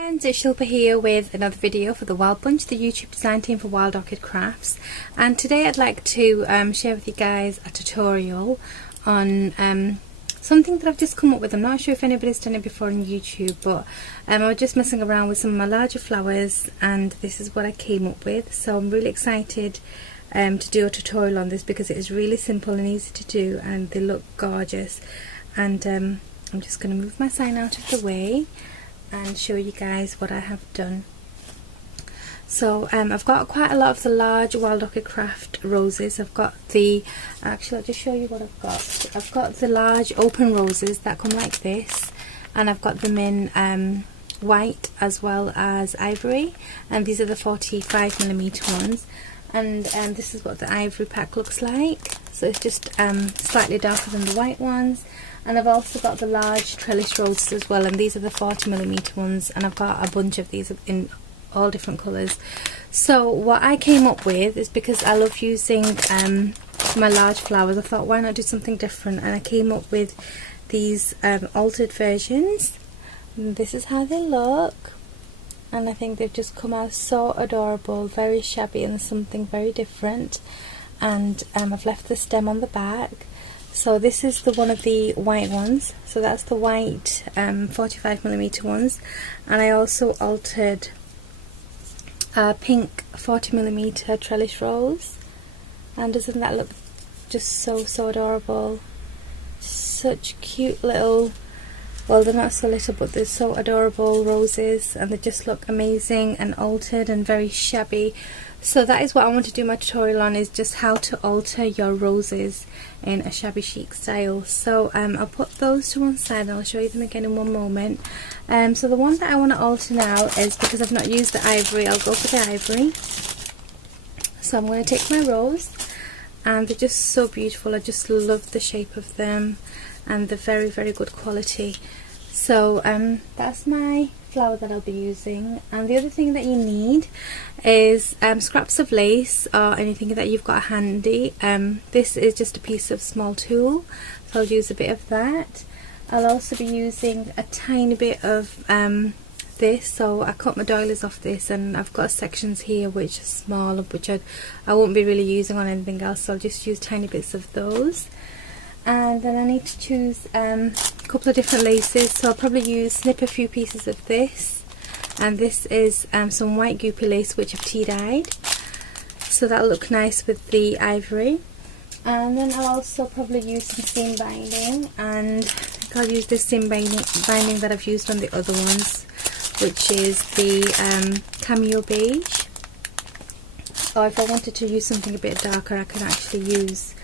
friends, it's Shilpa here with another video for the Wild Bunch, the YouTube design team for Wild Orchid Crafts. And today I'd like to share with you guys a tutorial on something that I've just come up with. I'm not sure if anybody's done it before on YouTube, but I was just messing around with some of my larger flowers and this is what I came up with. So I'm really excited to do a tutorial on this because it is really simple and easy to do and they look gorgeous. And I'm just going to move my sign out of the way and show you guys what I have done. So I've got quite a lot of the large Wild Orchid Craft roses. I've got the, actually I'll just show you what I've got. I've got the large open roses that come like this, and I've got them in white as well as ivory, and these are the 45mm ones. And this is what the ivory pack looks like. So it's just slightly darker than the white ones. And I've also got the large trellis roses as well, and these are the 40mm ones, and I've got a bunch of these in all different colours. So what I came up with is, because I love using my large flowers, I thought why not do something different, and I came up with these altered versions. And this is how they look, and I think they've just come out so adorable, very shabby and something very different. And I've left the stem on the back. So this is the one of the white ones, so that's the white 45mm ones, and I also altered a pink 40mm trellis rose, and doesn't that look just so adorable? Such cute little, well, they're not so little, but they're so adorable roses, and they just look amazing and altered and very shabby. So that is what I want to do my tutorial on, is just how to alter your roses in a shabby chic style. So I'll put those to one side and I'll show you them again in one moment. So the one that I want to alter now is, because I've not used the ivory, I'll go for the ivory. So I'm going to take my rose, and they're just so beautiful. I just love the shape of them and they're very good quality. So that's my flower that I'll be using. And the other thing that you need is scraps of lace or anything that you've got handy. This is just a piece of small tulle, so I'll use a bit of that. I'll also be using a tiny bit of this, so I cut my doilies off this, and I've got sections here which are small, which I won't be really using on anything else, so I'll just use tiny bits of those. And then I need to choose a couple of different laces, so I'll probably snip a few pieces of this, and this is some white guipure lace which I've tea dyed, so that'll look nice with the ivory. And then I'll also probably use some seam binding, and I think I'll use this seam binding that I've used on the other ones, which is the cameo beige. Or if I wanted to use something a bit darker, I can actually use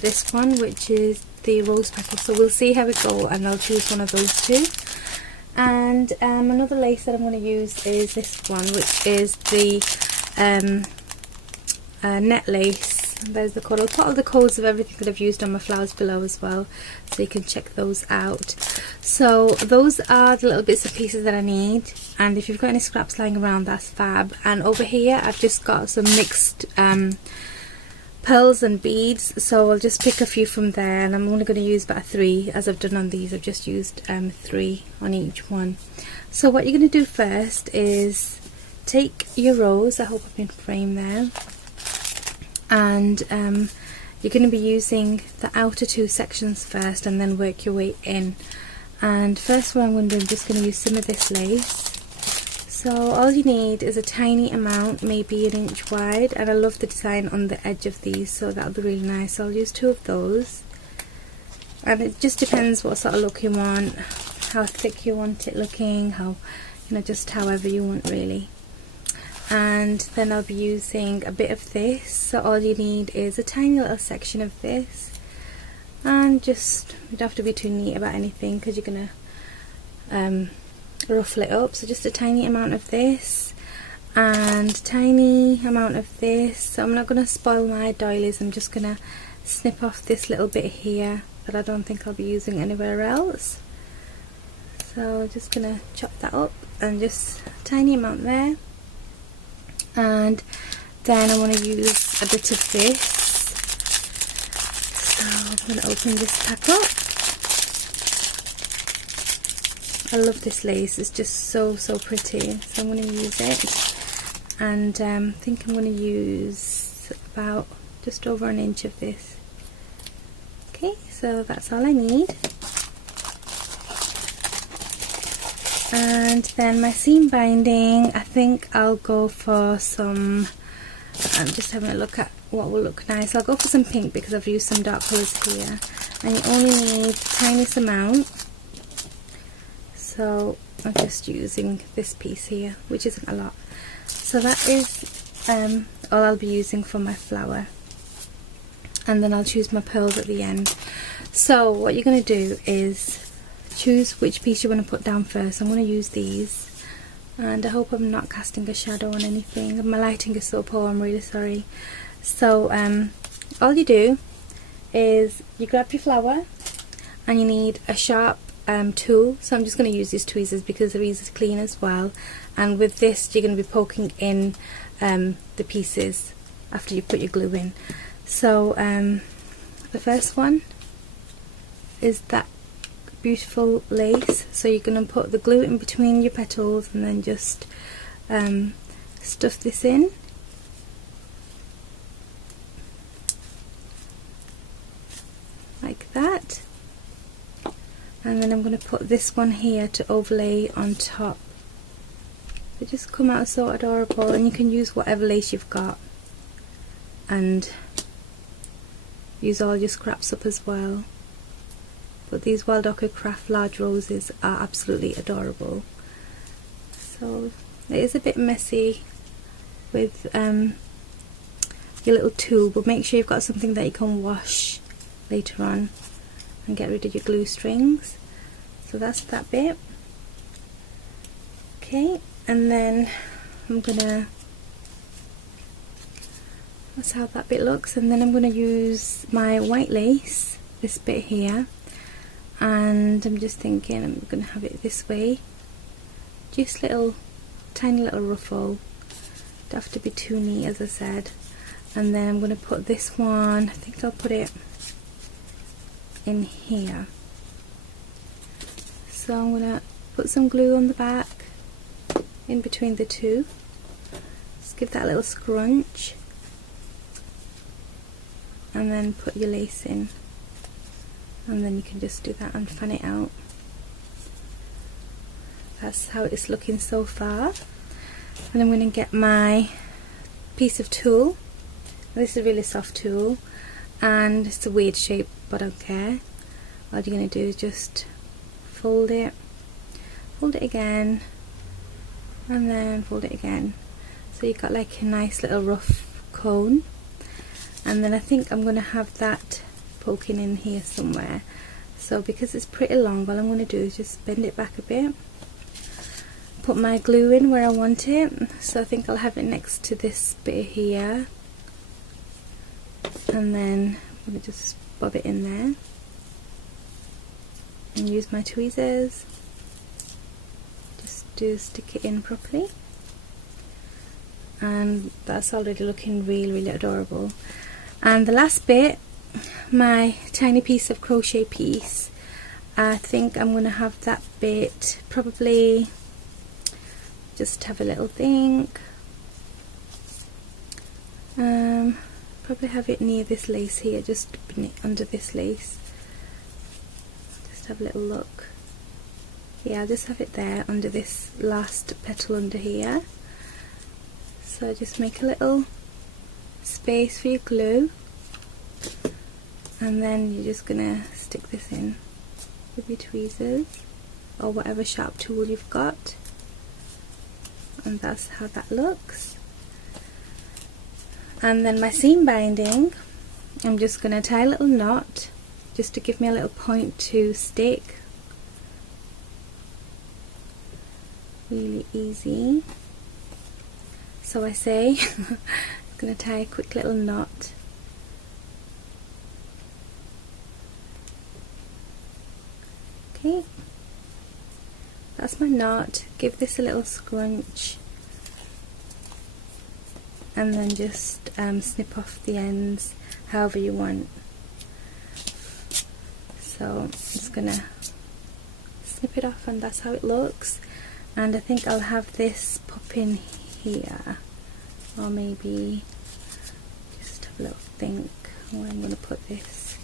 this one, which is the rose petal. So we'll see how we go, and I'll choose one of those two. And another lace that I'm going to use is this one, which is the net lace. There's the code. I'll put all the codes of everything that I've used on my flowers below as well, so you can check those out. So those are the little bits and pieces that I need, and if you've got any scraps lying around, that's fab. And over here I've just got some mixed pearls and beads, so I'll just pick a few from there, and I'm only going to use about 3 as I've done on these. I've just used 3 on each one. So what you're going to do first is take your rose, I hope I can frame there, and you're going to be using the outer 2 sections first and then work your way in. And first what I'm going to do, I'm just going to use some of this lace. So all you need is a tiny amount, maybe 1 inch wide, and I love the design on the edge of these, so that'll be really nice. So I'll use 2 of those, and it just depends what sort of look you want, how thick you want it looking, how, you know, just however you want really. And then I'll be using a bit of this, so all you need is a tiny little section of this, and just, you don't have to be too neat about anything because you're gonna ruffle it up. So just a tiny amount of this and a tiny amount of this. So I'm not going to spoil my doilies, I'm just going to snip off this little bit here that I don't think I'll be using anywhere else. So I'm just going to chop that up, and just a tiny amount there. And then I want to use a bit of this, so I'm going to open this pack up. I love this lace, it's just so pretty. So I'm going to use it, and I think I'm going to use about just over an inch of this. Okay, so that's all I need. And then my seam binding, I think I'll go for some, I'm just having a look at what will look nice. I'll go for some pink because I've used some dark colours here, and you only need the tiniest amount. So I'm just using this piece here, which isn't a lot. So that is all I'll be using for my flower, and then I'll choose my pearls at the end. So what you're going to do is choose which piece you want to put down first. I'm going to use these, and I hope I'm not casting a shadow on anything. My lighting is so poor, I'm really sorry. So all you do is you grab your flower, and you need a sharp tool. So I'm just going to use these tweezers because they're easy to clean as well, and with this you're going to be poking in the pieces after you put your glue in. So the first one is that beautiful lace, so you're going to put the glue in between your petals and then just stuff this in. Like that. And then I'm going to put this one here to overlay on top. They just come out so adorable, and you can use whatever lace you've got and use all your scraps up as well. But these Wild Orchid Craft large roses are absolutely adorable. So it is a bit messy with your little tool, but make sure you've got something that you can wash later on and get rid of your glue strings. So that's that bit. Okay, and then I'm gonna, that's how that bit looks. And then I'm gonna use my white lace, this bit here, and I'm just thinking I'm gonna have it this way, just little tiny little ruffle, don't have to be too neat as I said. And then I'm gonna put this one, I think I'll put it in here. So I'm going to put some glue on the back in between the two, just give that a little scrunch, and then put your lace in, and then you can just do that and fan it out. That's how it's looking so far. And I'm going to get my piece of tulle. This is a really soft tulle, and it's a weird shape, but I don't care. All you're going to do is just fold it again, and then fold it again, so you've got like a nice little rough cone. And then I think I'm going to have that poking in here somewhere. So because it's pretty long, all I'm going to do is just bend it back a bit, put my glue in where I want it. So I think I'll have it next to this bit here, and then I'm going to just bob it in there and use my tweezers just to stick it in properly. And that's already looking really adorable. And the last bit, my tiny piece of crochet piece, I think I'm going to have that bit, probably just have a little think, probably have it near this lace here, just under this lace. Just have a little look. Yeah, I'll just have it there under this last petal under here. So just make a little space for your glue, and then you're just gonna stick this in with your tweezers or whatever sharp tool you've got, and that's how that looks. And then my seam binding, I'm just gonna tie a little knot just to give me a little point to stick. Really easy. So I say, I'm going to tie a quick little knot. Okay, that's my knot. Give this a little scrunch, and then just snip off the ends however you want. So I'm just going to snip it off, and that's how it looks. And I think I'll have this pop in here, or maybe just have a little think where I'm going to put this.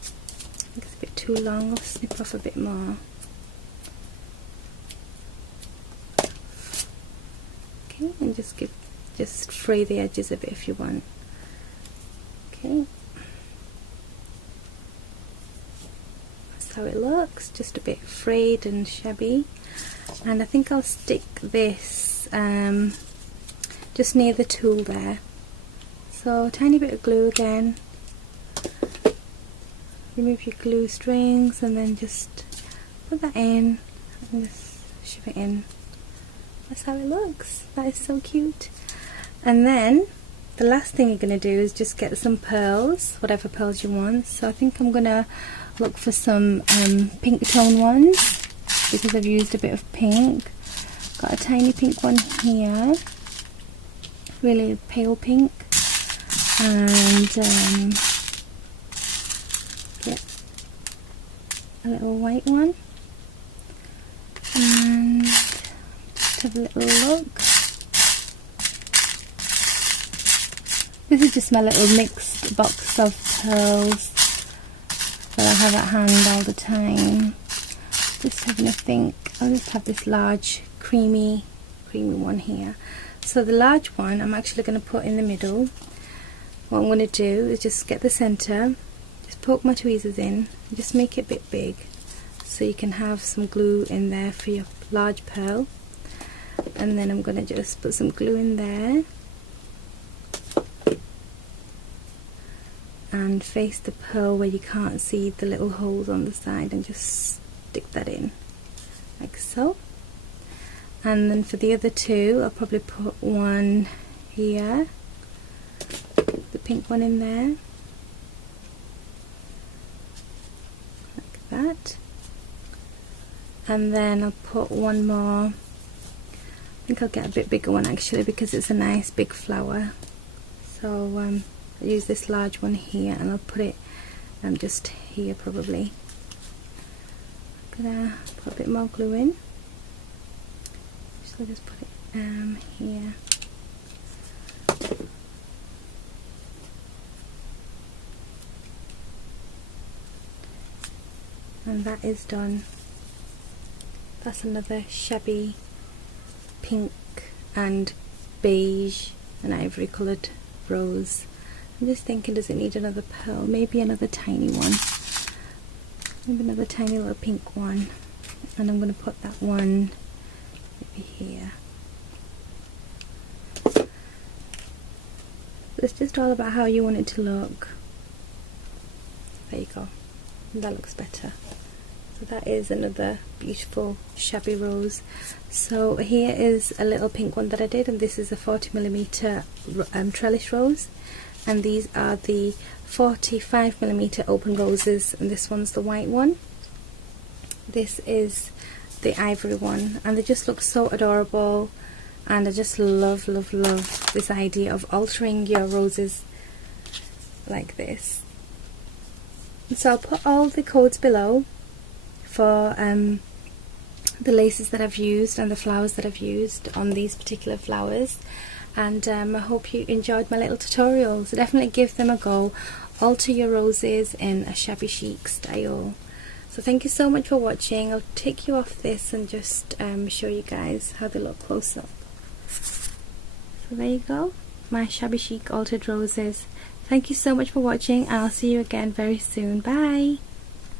I think it's a bit too long. I'll snip off a bit more. Okay, and just fray the edges a bit if you want. Okay, that's how it looks, just a bit frayed and shabby. And I think I'll stick this just near the tool there. So a tiny bit of glue again. Remove your glue strings and then just put that in and just shove it in. That's how it looks. That is so cute. And then the last thing you're going to do is just get some pearls, whatever pearls you want. So I think I'm going to look for some pink tone ones, because I've used a bit of pink. Got a tiny pink one here, really pale pink, and yeah, a little white one, and just have a little look. This is just my little mixed box of pearls that I have at hand all the time. Just having a think. I'll just have this large creamy one here. So the large one I'm actually going to put in the middle. What I'm going to do is just get the center, just poke my tweezers in, and just make it a bit big so you can have some glue in there for your large pearl. And then I'm going to just put some glue in there and face the pearl where you can't see the little holes on the side, and just stick that in like so. And then for the other two I'll probably put one here, the pink one in there like that, and then I'll put one more. I think I'll get a bit bigger one actually, because it's a nice big flower. So I'll use this large one here, and I'll put it just here probably. Gonna put a bit more glue in, so I'll just put it here. And that is done. That's another shabby pink and beige and ivory coloured rose. I'm just thinking, does it need another pearl? Maybe another tiny one. Maybe another tiny little pink one. And I'm going to put that one maybe here. It's just all about how you want it to look. There you go. That looks better. So that is another beautiful shabby rose. So here is a little pink one that I did, and this is a 40mm trellis rose, and these are the 45mm open roses, and this one's the white one. This is the ivory one, and they just look so adorable, and I just love this idea of altering your roses like this. So I'll put all the codes below for the laces that I've used and the flowers that I've used on these particular flowers, and I hope you enjoyed my little tutorial. So definitely give them a go. Alter your roses in a shabby chic style. So thank you so much for watching. I'll take you off this and just show you guys how they look close up. So there you go, my shabby chic altered roses. Thank you so much for watching, and I'll see you again very soon. Bye!